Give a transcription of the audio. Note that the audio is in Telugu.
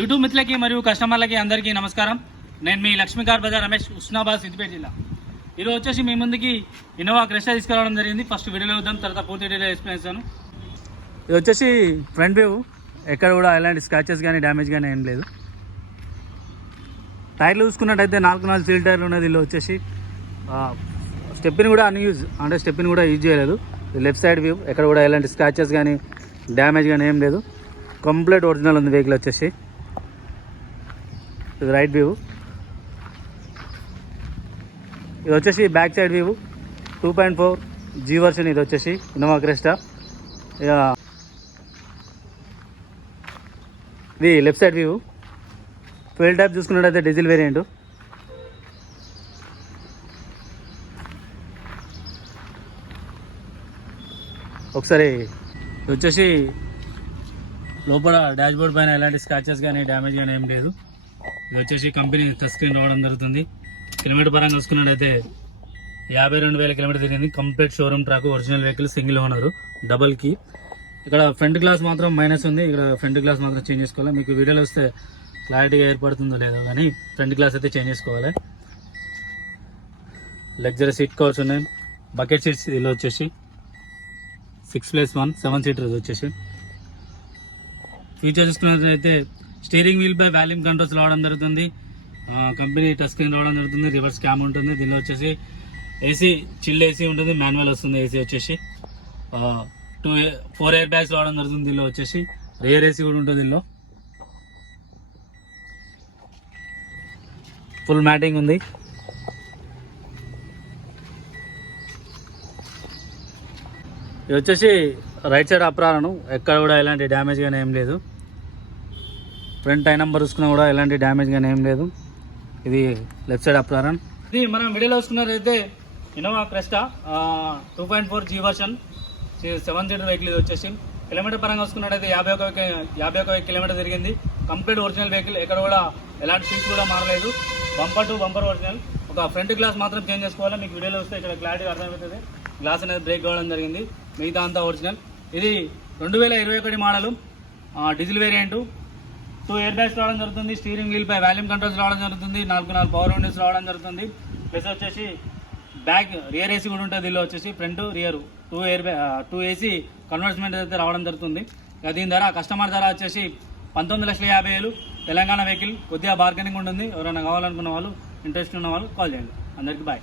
యూట్యూబ్ మిత్రులకి మరియు కస్టమర్లకి అందరికీ నమస్కారం. నేను మీ లక్ష్మీకార్ బజార్ రమేష్, ఉస్నాబాద్, సిద్దిపేట జిల్లా. ఈరోజు వచ్చేసి మీ ముందుకి ఇన్నోవా క్రెస్టా తీసుకురావడం జరిగింది. ఫస్ట్ వీడియోలో వద్దాం, తర్వాత పూర్తి డీటెయిల్ ఎక్స్ప్లెయిన్ చేస్తాను. ఇది వచ్చేసి ఫ్రంట్ వ్యూ, ఎక్కడ కూడా ఎలాంటి స్క్రాచెస్ కానీ డ్యామేజ్ కానీ ఏం లేదు. టైర్లు చూసుకున్నట్టయితే 4 సీల్ టైర్లు ఉన్నది. ఇల్లు వచ్చేసి స్టెప్ని కూడా అన్యూజ్, అంటే స్టెప్ని కూడా యూజ్ చేయలేదు. లెఫ్ట్ సైడ్ వ్యూ, ఎక్కడ కూడా ఎలాంటి స్క్రాచెస్ కానీ డ్యామేజ్ కానీ ఏం లేదు. కంప్లీట్ ఒరిజినల్ ఉంది వెహికల్ వచ్చేసి. ఇది రైట్ వ్యూ. ఇది వచ్చేసి back side view, 2.4 G version. ఇది వచ్చేసి ఇన్నోవా క్రెస్టా. ఇది left side view. Fuel type చూసుకున్నట్టయితే డీజిల్ వేరియంట్. ఒకసారి ఇది వచ్చేసి లోపల డాష్ బోర్డ్ పైన ఎలాంటి స్క్రాచెస్ కానీ డ్యామేజ్ కానీ ఏం లేదు. ఇది వచ్చేసి కంపెనీ టచ్ స్క్రీన్ రావడం జరుగుతుంది. కిలోమీటర్ పరంగా చూసుకున్నట్టయితే 52,000 కిలోమీటర్ తిరిగింది. Complete showroom track, original vehicle, single owner, double key. ఇక్కడ ఫ్రంట్ గ్లాస్ మాత్రం మైనస్ ఉంది. ఇక్కడ ఫ్రంట్ గ్లాస్ మాత్రం చేంజ్ చేసుకోవాలి. మీకు వీడియోలో వస్తే క్లారిటీగా ఏర్పడుతుందో లేదో కానీ ఫ్రంట్ గ్లాస్ అయితే చేంజ్ చేసుకోవాలి. లగ్జరీ సీట్ కవర్స్ ఉన్నాయి. బకెట్ సీట్స్ ఇలా వచ్చేసి 6+1 7 సీటర్. ఇది వచ్చేసి ఫీచర్ చూసుకున్నట్లయితే స్టీరింగ్ వీల్ పై వాల్యూమ్ కంట్రోల్స్ రావడం జరుగుతుంది. కంపెనీ టచ్ స్క్రీన్ రావడం జరుగుతుంది. రివర్స్ క్యామ్ ఉంటుంది. దీనిలో వచ్చేసి ఏసీ, చిల్డ్ ఏసీ ఉంటుంది. మాన్యువల్ వస్తుంది. ఏసీ వచ్చేసి 4 ఎయిర్ బ్యాగ్స్ రావడం జరుగుతుంది. దీనిలో వచ్చేసి రియర్ ఏసీ కూడా ఉంటుంది. దీనిలో ఫుల్ మ్యాటింగ్ ఉంది. ఇది వచ్చేసి రైట్ సైడ్ అప్రాలను, ఎక్కడ కూడా ఎలాంటి డ్యామేజ్ కానీ ఏం లేదు. ఫ్రంట్ టై నెంబర్ చూసుకున్నా కూడా ఎలాంటి డ్యామేజ్ కానీ ఏం లేదు. ఇది లెఫ్ట్ సైడ్ అప్రారన్. ఇది మనం వీడియోలో చూసుకున్నట్లయితే Innova Cresta 2.4 G version, 7 seater vehicle. ఇది వచ్చేసి కిలోమీటర్ పరంగా చూసుకున్నట్టయితే 51 కిలోమీటర్ తిరిగింది. కంప్లీట్ ఒరిజినల్ వెహికల్, ఎక్కడ కూడా ఎలాంటి సీట్స్ కూడా మారలేదు. Bumper to bumper original. ఒక ఫ్రంట్ గ్లాస్ మాత్రం చేంజ్ చేసుకోవాలి. మీకు వీడియోలో వస్తే ఇక్కడ క్లారిటీగా అర్థమవుతుంది. గ్లాస్ అనేది బ్రేక్ కావడం జరిగింది. మిగతా అంతా ఒరిజినల్. ఇది 2021 model, diesel variant. 2 air bags రావడం జరుగుతుంది. స్టీరింగ్ వీల్ పై వాల్యూమ్ కంట్రోల్స్ రావడం జరుగుతుంది. 4 పవర్ విండోస్ రావడం జరుగుతుంది. ప్లస్ వచ్చేసి బ్యాక్ రియర్ ఏసీ కూడా ఉంటుంది. దీనిలో వచ్చేసి ఫ్రంట్ రియర్ 2 ఏసీ కన్వర్ట్మెంట్ అయితే రావడం జరుగుతుంది. దీని ధర, కస్టమర్ ధర వచ్చేసి 19,50,000. తెలంగాణ వెహికల్. కొద్దిగా బార్గెనింగ్ ఉంటుంది. ఎవరైనా కావాలనుకున్న వాళ్ళు, ఇంట్రెస్ట్ ఉన్న వాళ్ళు కాల్ చేయండి. అందరికీ బాయ్.